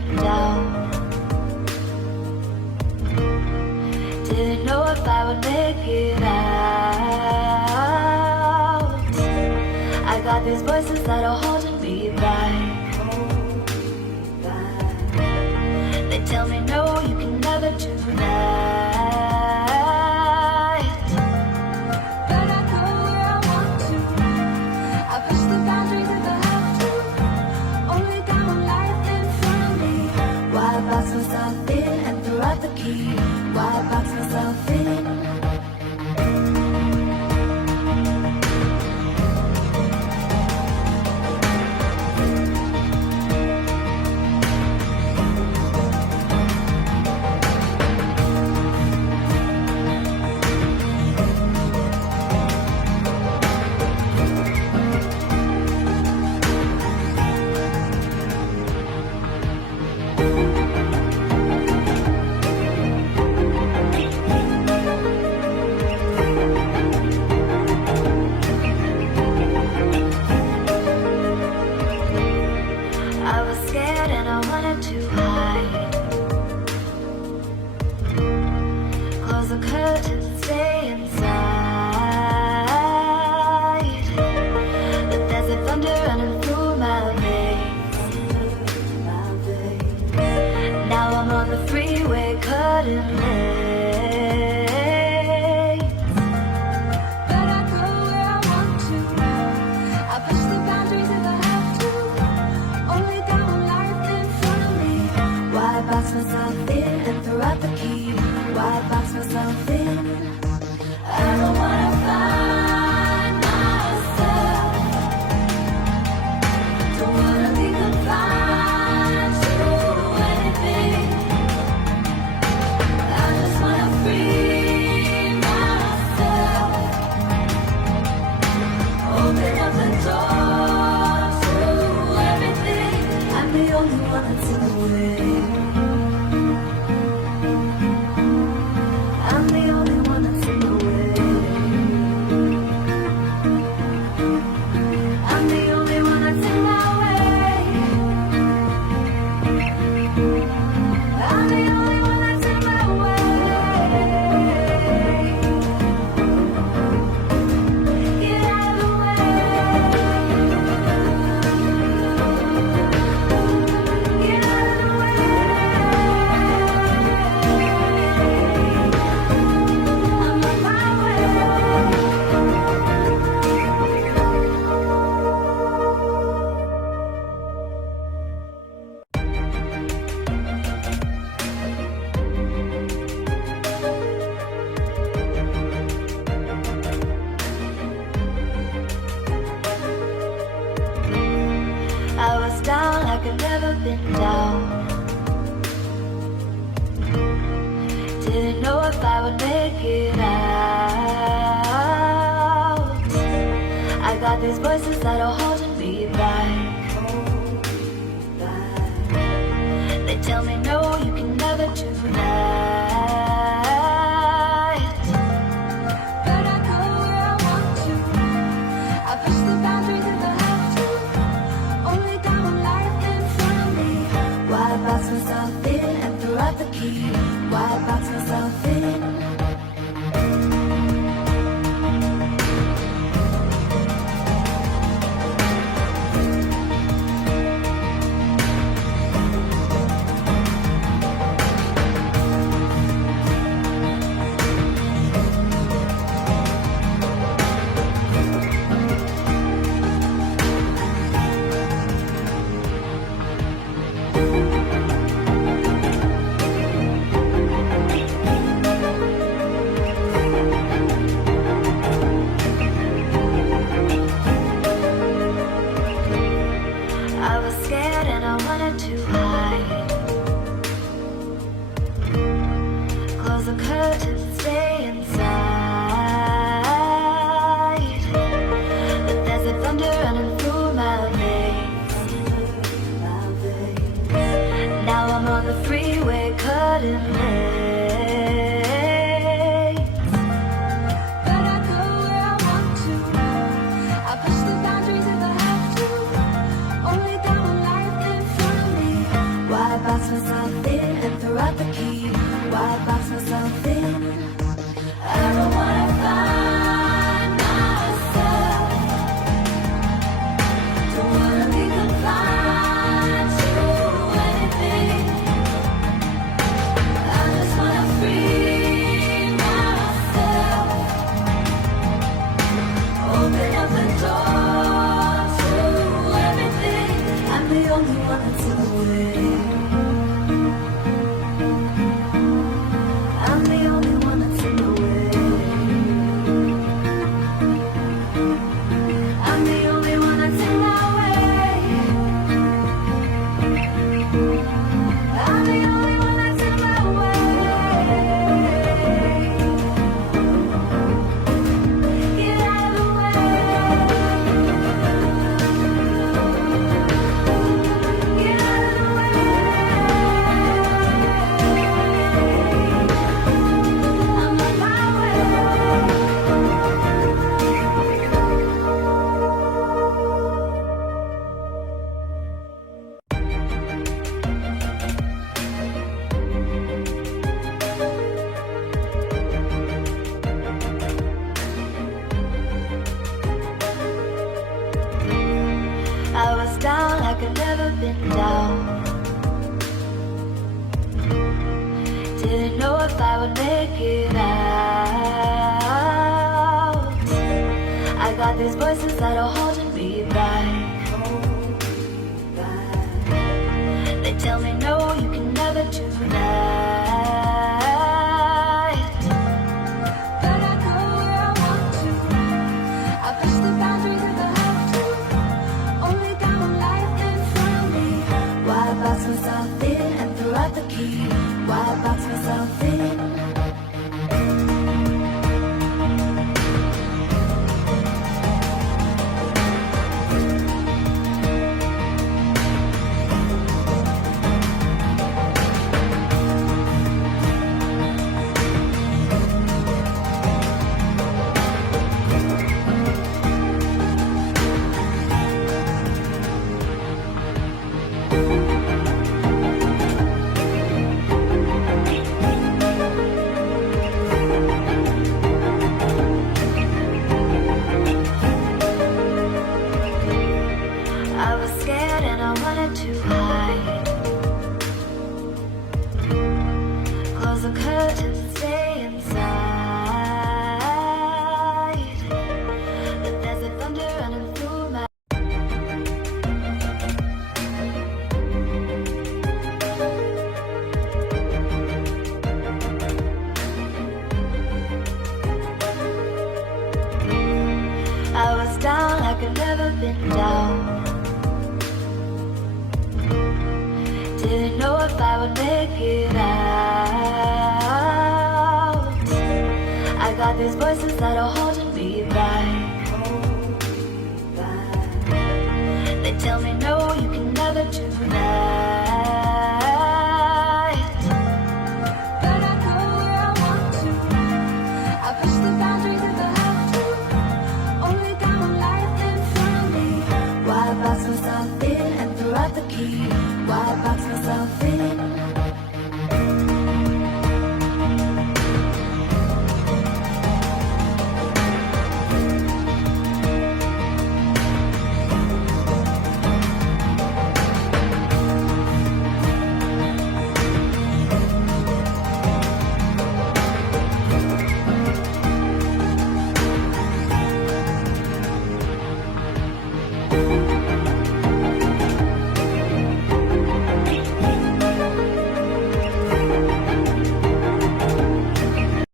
been down. Didn't know if I would make it out. I got these voices that are holding me back. They tell me no, you can never do that. But I go where I want to. I push the boundaries if I have to. Only got one life in front of me. Why box myself in and throw out the key? Why box myself in? I was scared and I wanted to hide. Close the curtains and stay inside. But there's a thunder running through my veins. Now I'm on the freeway cutting lanes. But I go where I want to. I push the boundaries if I have to. Only got one life in front of me. Why box myself in and throw out the key? Why box myself in? I don't wanna find myself. Don't wanna be confined to anything. I just wanna free myself. Open up the door to everything. I'm the only one that's in the way. I'm the only one that's in the way. I'm the only one that's in my way. I'm the only one that's in my way. Get out of the way. Get out of the way. I'm on my way. I was down like I'd never been down. Didn't know if I would make it out. I got these voices that are holding me back. They tell me no, you can never do that. But I go where I want to. I push the boundaries if I have to. Only got one life in front of me. Why box myself in and throw out the key? Why box myself in? I was scared and I wanted to hide. Close the curtains and stay inside. But there's a thunder running through my veins. Now I'm on the freeway cutting lanes. But I go where I want to. I push the boundaries if I have to. Only got one life in front of me. Why throw out the key. Why box myself in? I don't wanna find myself. Don't wanna be confined to anything. I just wanna free myself. Open up the door to everything. I'm the only one that's in the way. I'm the only one that's in the way. I'm the only one that's in my way. I'm the only one that's in my way. Get out of the way. Get out of the way. I'm on my way. I was down like I've never been down. Didn't know if I would make it out. I got these voices that are holding me back. They tell me no, you can never do that. But I go where I want to. I push the boundaries if I have to. Only got one life in front of me. Why box myself in and throw out the key? Why box myself in? I was scared and I wanted to hide. Close the curtains and stay inside. But there's a thunder running through my. I was down like I've never been down. Didn't know if I would make it out. I got these voices that are holding me back. They tell me no, you can never do that.